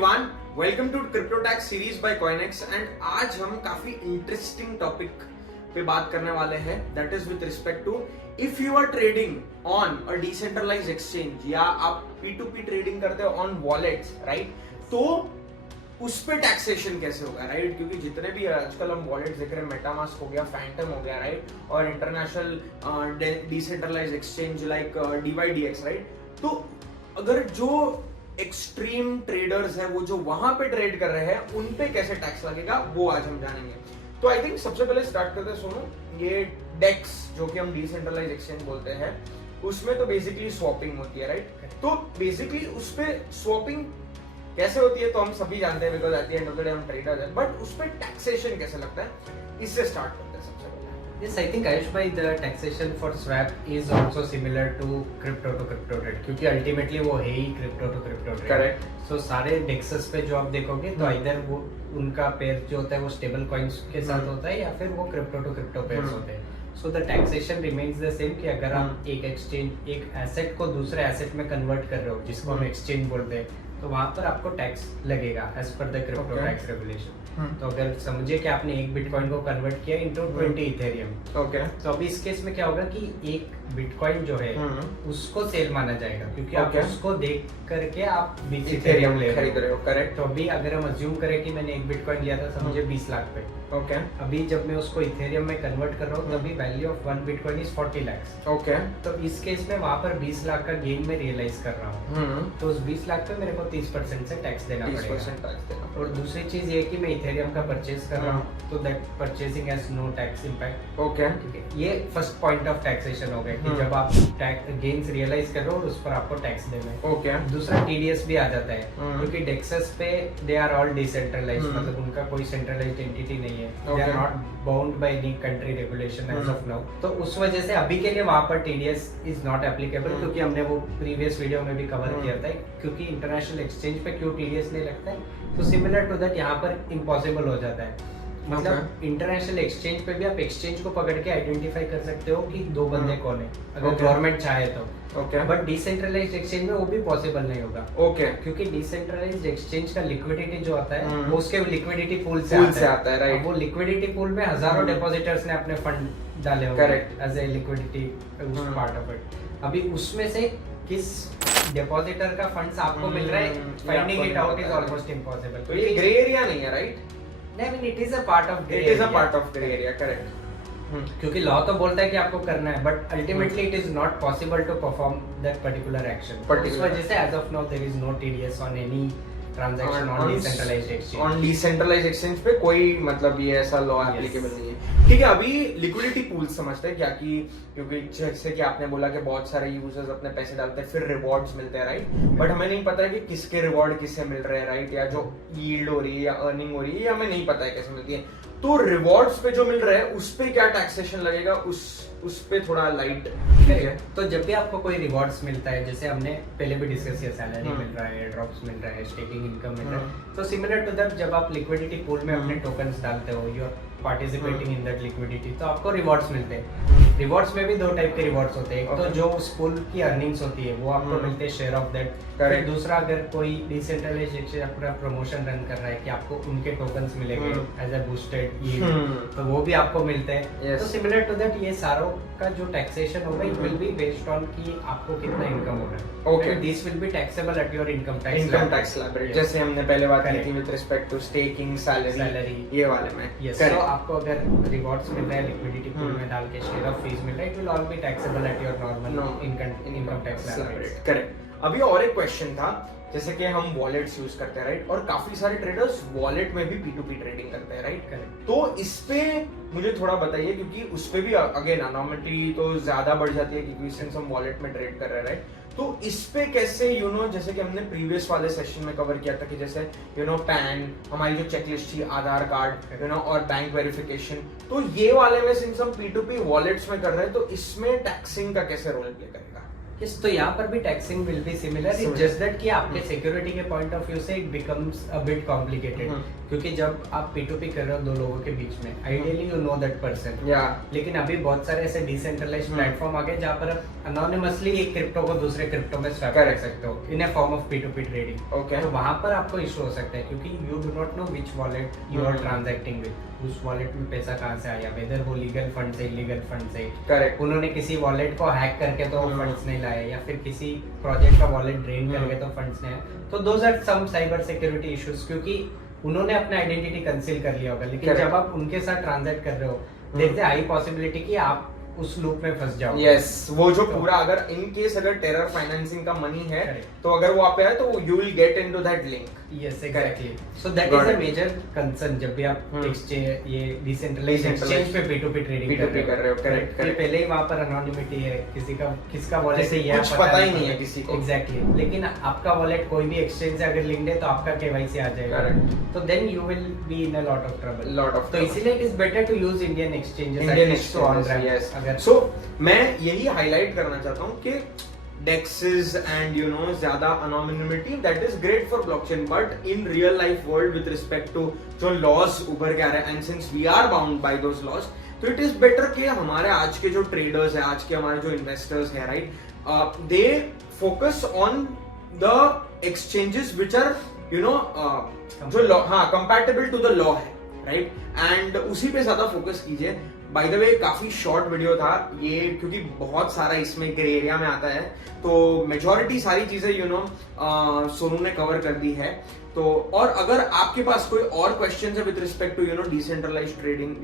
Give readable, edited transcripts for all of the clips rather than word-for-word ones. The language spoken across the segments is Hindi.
Everyone, welcome to crypto tax series by KoinX. And आज हम काफी इंटरेस्टिंग टॉपिक पे बात करने वाले हैं, that is with respect to if you are trading on a decentralized exchange या आप P2P ट्रेडिंग करते हो ऑन वॉलेट्स, राइट? तो उस पे टैक्सेशन कैसे होगा, राइट? क्योंकि जितने भी आजकल हम वॉलेट्स देख रहे हैं, मेटामास्क हो गया, फैंटम हो गया, राइट, और international decentralized exchange like DYDX, right? तो अगर जो एक्सट्रीम ट्रेडर्स हैं, वो जो वहां पे ट्रेड कर रहे हैं, उन पे कैसे टैक्स लगेगा वो आज हम जानेंगे। तो आई थिंक सबसे पहले स्टार्ट करते हैं, सुनो, ये डेक्स जो कि हम डिसेंट्रलाइज्ड एक्सचेंज बोलते हैं, उसमें तो बेसिकली स्वैपिंग होती है, राइट? तो बेसिकली उस पे स्वैपिंग कैसे होती है तो हम सभी जानते हैं, because at the end of the day हम ट्रेडर हैं, बट उस पे टैक्सेशन कैसे लगता है, इससे स्टार्ट करते हैं सबसे पहले। Yes, I think Ayush bhai, the taxation for swap is also similar to crypto trade, क्योंकि ultimately वो है ही crypto to crypto trade. Correct. So सारे dexes पे जो आप देखोगे तो either वो उनका पेयर जो होता है वो stable coins के साथ होता है या फिर वो crypto to crypto pairs होते हैं. So the taxation remains the same कि अगर आप एक asset को दूसरे asset में convert कर रहे हो, जिसको हम exchange बोलते हैं, तो वहाँ पर आपको टैक्स लगेगा as per the crypto tax regulation. तो अगर समझिए कि आपने एक बिटकॉइन को कन्वर्ट किया इनटू 20 इथेरियम, ओके, तो अभी इस केस में क्या होगा कि एक बिटकॉइन जो है उसको सेल माना जाएगा, क्योंकि आप उसको देख करके आप 20 इथेरियम खरीद रहे हो, करेक्ट? तो अभी अगर हम अज्यूम करें कि मैंने एक बिटकॉइन लिया था समझिए 20 लाख पे, ओके, अभी जब मैं उसको इथेरियम में कन्वर्ट कर रहा हूँ तभी value of one bitcoin is 40 lakh, okay. तो इस केस में वहाँ पर 20 लाख का गेन में रियलाइज कर रहा हूँ, तो उस 20 लाख पे मेरे को 30% से टैक्स देना पड़ेगा। और दूसरी चीज ये कि मैं इथेरियम का परचेज कर रहा हूँ, तो that purchasing has no tax impact, okay, ठीक है? ये फर्स्ट पॉइंट ऑफ टैक्सेशन हो गया कि जब आप गेन्स रियलाइज कर रहे हो और उस पर आपको टैक्स देना है, ओके। दूसरा TDS भी आ जाता है, क्योंकि डेक्सेस पे दे आर ऑल डिसेंट्रलाइज्ड, मतलब उनका कोई सेंट्रलाइज्ड एंटिटी नहीं है, they are not bound by any country regulation as of now. तो उस वजह से अभी के लिए वहां पर TDS इज नॉट एप्लीकेबल, क्योंकि हमने वो प्रीवियस वीडियो में भी कवर किया था, क्योंकि इंटरनेशनल एक्सचेंज पे क्यों TDS नहीं लगता है, तो सिमिलर टू दैट यहाँ पर इम्पॉसिबल हो जाता है। मतलब इंटरनेशनल एक्सचेंज पे भी आप एक्सचेंज को पकड़ के आइडेंटिफाई कर सकते हो कि दो बंदे कौन है, अगर गवर्नमेंट चाहे तो, ओके। बट डिसेंट्रलाइज्ड एक्सचेंज में वो भी पॉसिबल नहीं होगा, ओके, क्योंकि डिसेंट्रलाइज्ड एक्सचेंज का लिक्विडिटी जो आता है वो उसके लिक्विडिटी पूल से आता है, राइट? वो लिक्विडिटी पूल में हजारों डिपॉजिटर्स ने अपने फंड डाले होंगे, correct, as a liquidity part of it. अभी उसमें से किस डिपॉजिटर का फंड्स आपको मिल रहा है, finding it out is almost impossible. तो ये ग्रे एरिया नहीं है, right? I mean, it is a part of gray area, correct. क्योंकि लॉ तो बोलता है कि आपको करना है, but ultimately it is not possible to perform that particular action. इस वजह से as of now there is no TDS on any transaction on decentralized exchange. On decentralized exchange पे कोई मतलब ये ऐसा लॉ एप्लीकेबल नहीं है, ठीक है? अभी लिक्विडिटी पूल समझते हैं क्या, कि क्योंकि जैसे कि आपने बोला कि बहुत सारे यूजर्स अपने पैसे डालते हैं, फिर रिवॉर्ड्स मिलते हैं, राइट? बट हमें नहीं पता है कि किसके रिवॉर्ड किससे मिल रहे हैं, राइट? या जो यील्ड हो रही है या अर्निंग हो रही है, ये हमें नहीं पता है कैसे मिलती है। तो रिवॉर्ड्स पे जो मिल रहा है उस पे क्या टैक्सेशन लगेगा, उस पे थोड़ा लाइट, ठीक है? तो जब भी आपको कोई रिवॉर्ड्स मिलता है, जैसे हमने पहले भी डिस्कस किया, सैलरी मिल रहा है, ड्रॉप्स मिल रहा है, स्टेकिंग इनकम मिल रहा है, तो सिमिलर टू दैट जब आप लिक्विडिटी पूल में अपने टोकन्स डालते हो, you are participating in that liquidity, तो आपको रिवॉर्ड्स मिलते हैं। रिवॉर्ड्स में भी दो टाइप के रिवॉर्ड्स होते हैं, एक तो जो उस पूल की अर्निंग्स होती है वो आपको मिलते हैं शेयर ऑफ दैट, फिर दूसरा अगर कोई डिसेंट्रलाइज्ड एक्सचेंज अपना प्रमोशन रन कर रहा है कि आपको उनके टोकन्स मिलेंगे एज अ बूस्टेड यील्ड, तो वो भी आपको मिलते हैं। तो सिमिलर टू दैट ये सारों का जो टैक्सेशन होगा it will be based on कि आपको कितना इनकम हो रहा है, okay, this will be taxable at your income tax slab, जैसे हमने पहले बात की थी with respect to staking, salary, ये वाले में। यस, तो आपको अगर रिवॉर्ड्स मिल रहा है लिक्विडिटी पूल में डाल के, शेयर ऑफ फीस मिल रहा है, it will all B taxable at your normal income tax slab, correct. अभी और एक क्वेश्चन था, जैसे कि हम वॉलेट्स यूज करते हैं, राइट? और काफी सारे ट्रेडर्स वॉलेट में भी P2P ट्रेडिंग करते हैं, राइट? तो इस पे मुझे थोड़ा बताइए, क्योंकि उस पे भी अगेन अनॉर्मलिटी तो ज्यादा बढ़ जाती है, क्योंकि सिंस हम वॉलेट में ट्रेड कर रहे हैं, राइट? तो इस पे कैसे जैसे कि हमने प्रीवियस वाले सेशन में कवर किया था कि जैसे पैन, हमारी जो चेकलिस्ट थी, आधार कार्ड, और बैंक वेरिफिकेशन, तो ये वाले में सिंस हम P2P वॉलेट्स में कर रहे हैं, तो इसमें टैक्सिंग का कैसे रोल प्ले करेगा? Yes, तो यहाँ पर भी taxing will be similar, it's just that कि आपके सिक्योरिटी के पॉइंट ऑफ व्यू से it becomes a bit complicated, क्योंकि जब आप P2P कर रहे हो दो लोगों के बीच में, ideally you know that person, लेकिन अभी बहुत सारे ऐसे डिसेंट्रलाइज्ड प्लेटफॉर्म आ गए जहाँ पर आप अनोनिमसली एक क्रिप्टो को दूसरे क्रिप्टो में स्वैप कर सकते हो in a form of P2P trading. तो वहाँ पर आपको इशू हो सकता है, क्योंकि you do not know which wallet you are transacting with, उस वॉलेट में पैसा कहाँ से आया, वेदर वो लीगल फंड से इलीगल फंड से, करेक्ट, उन्होंने किसी वॉलेट को हैक करके तो फंड्स नहीं लाए, या फिर किसी प्रोजेक्ट का वॉलेट ड्रेन करके तो फंड्स नहीं आए, तो those are some cyber security issues, क्योंकि उन्होंने अपना आइडेंटिटी कंसील कर लिया होगा, लेकिन जब आप उनके साथ ट्रांजैक्ट कर रहे हो, there is a high possibility कि आप उस लूप में फंस जाओ। यस, वो जो पूरा अगर इन केस अगर टेरर फाइनेंसिंग का मनी है तो अगर वो आप पे है तो you will get into that link. Yes, exactly, so that is a major concern जब भी आप एक्सचेंज ये डिसेंट्रलाइज्ड एक्सचेंज पे P2P ट्रेडिंग कर रहे हो। करेक्ट, पहले ही वहां पर एनोनिमिटी है, किसका वॉलेट है ये कुछ पता ही नहीं है किसी को। एग्जैक्टली, लेकिन आपका वॉलेट कोई भी एक्सचेंज से अगर लिंक्ड है तो आपका KYC आ जाएगा, तो then you will be in a lot of trouble. तो इसीलिए it is better to use Indian exchanges on ramp. So मैं यही हाईलाइट करना चाहता हूँ कि DEXs and ज्यादा anonymity that is great for blockchain, but in real life world with respect to जो laws उभर के आ रहे हैं, and since we are bound by those laws, तो it is better कि हमारे आज के जो traders हैं, आज के हमारे जो investors हैं, right, they focus on the exchanges which are जो law, compatible to the law है, right, and उसी पे ज्यादा फोकस कीजिए। बाय द वे काफी शॉर्ट वीडियो था ये, क्योंकि बहुत सारा इसमें ग्रे एरिया में आता है, तो मेजॉरिटी सारी चीजें सोनू ने कवर कर दी है। तो और अगर आपके पास कोई और क्वेश्चन है with respect to decentralized trading,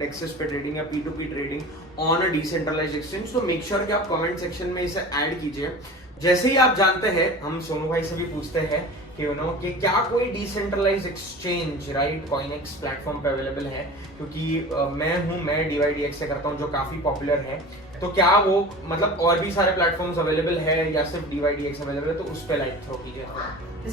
DEXs पे ट्रेडिंग या P2P trading on a decentralized exchange, तो मेक श्योर कि आप कमेंट सेक्शन में इसे ऐड कीजिए। जैसे ही आप जानते हैं, हम सोनू भाई से भी पूछते हैं कि क्या कोई decentralized exchange, right, CoinEx platform पे अवेलेबल है, क्योंकि मैं DYDX से करता हूँ जो काफी पॉपुलर है, तो क्या वो मतलब और भी सारे प्लेटफॉर्म्स अवेलेबल है या सिर्फ DYDX अवेलेबल है, तो उस पे लाइक थ्रो कीजिए।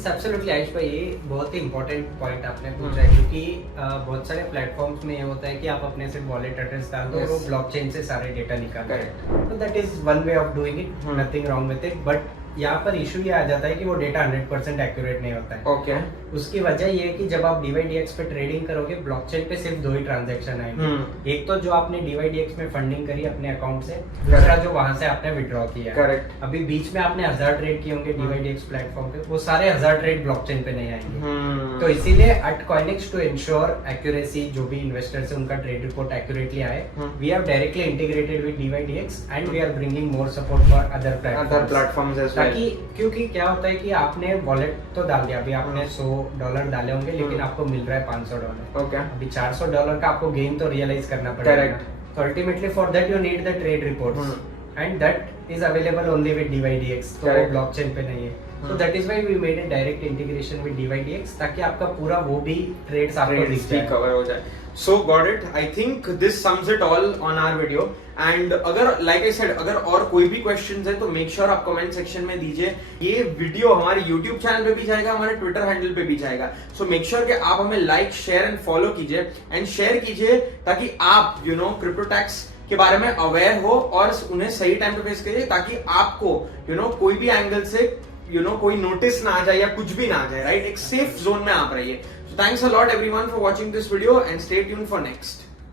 एब्सोल्युटली आयुष भाई, ये बहुत ही इंपॉर्टेंट पॉइंट आपने पूछा है, क्योंकि बहुत सारे प्लेटफॉर्म्स में ये होता है कि आप अपने से वॉलेट एड्रेस डाल दो और वो ब्लॉकचेन से सारे डेटा निकाल रहे हैं, तो that is one way of doing it, nothing wrong with it, but यहाँ पर इशू ये आ जाता है कि वो डेटा 100% एक्यूरेट नहीं होता है। ओके, उसकी वजह ये है कि जब आप DYDX पे ट्रेडिंग करोगे, ब्लॉकचेन पे सिर्फ दो ही ट्रांजैक्शन आएंगे, एक तो जो आपने DYDX में फंडिंग करी अपने अकाउंट से, दूसरा जो वहां से आपने विड्रॉ किया। करेक्ट, अभी बीच में आपने 1000 ट्रेड किए होंगे DYDX प्लेटफॉर्म पे, वो सारे 1000 ट्रेड ब्लॉकचेन पे नहीं आएंगे। तो इसीलिए at CoinEx to ensure accuracy, जो भी इन्वेस्टर से उनका ट्रेड रिपोर्ट एक्यूरेटली आए, we have directly integrated with DYDX and we are bringing more support for other platforms as well. क्योंकि क्या होता है कि आपने वॉलेट तो डाल दिया, अभी आपने $100 डाले होंगे, लेकिन आपको मिल रहा है $500। ओके, अभी $400 का आपको गेन तो रियलाइज करना पड़ेगा। करेक्ट, तो ultimately for that you need the trade reports and that is available only with DYDX, तो वो ब्लॉकचेन पे नहीं है। So that is why we made a direct integration with DYDX, ताकि आपका पूरा वो भी ट्रेड्स आपको दिख जाए, कवर हो जाए। So got it. I think this sums it all on our video. And अगर like I said, अगर और कोई भी questions है तो make sure आप comment section में दीजिए। ये वीडियो हमारे YouTube चैनल पे भी जाएगा, हमारे Twitter हैंडल पे भी जाएगा। So make sure कि आप हमें like, share and follow कीजिए and share कीजिए, ताकि आप क्रिप्टो टैक्स के बारे में अवेयर हो और उन्हें सही टाइम पे फेस कीजिए, ताकि आपको कोई भी एंगल से कोई नोटिस ना आ जाए या कुछ भी ना आ जाए, राइट, एक सेफ जोन में आप रहिए। So thanks a lot everyone for watching this video and stay tuned for next.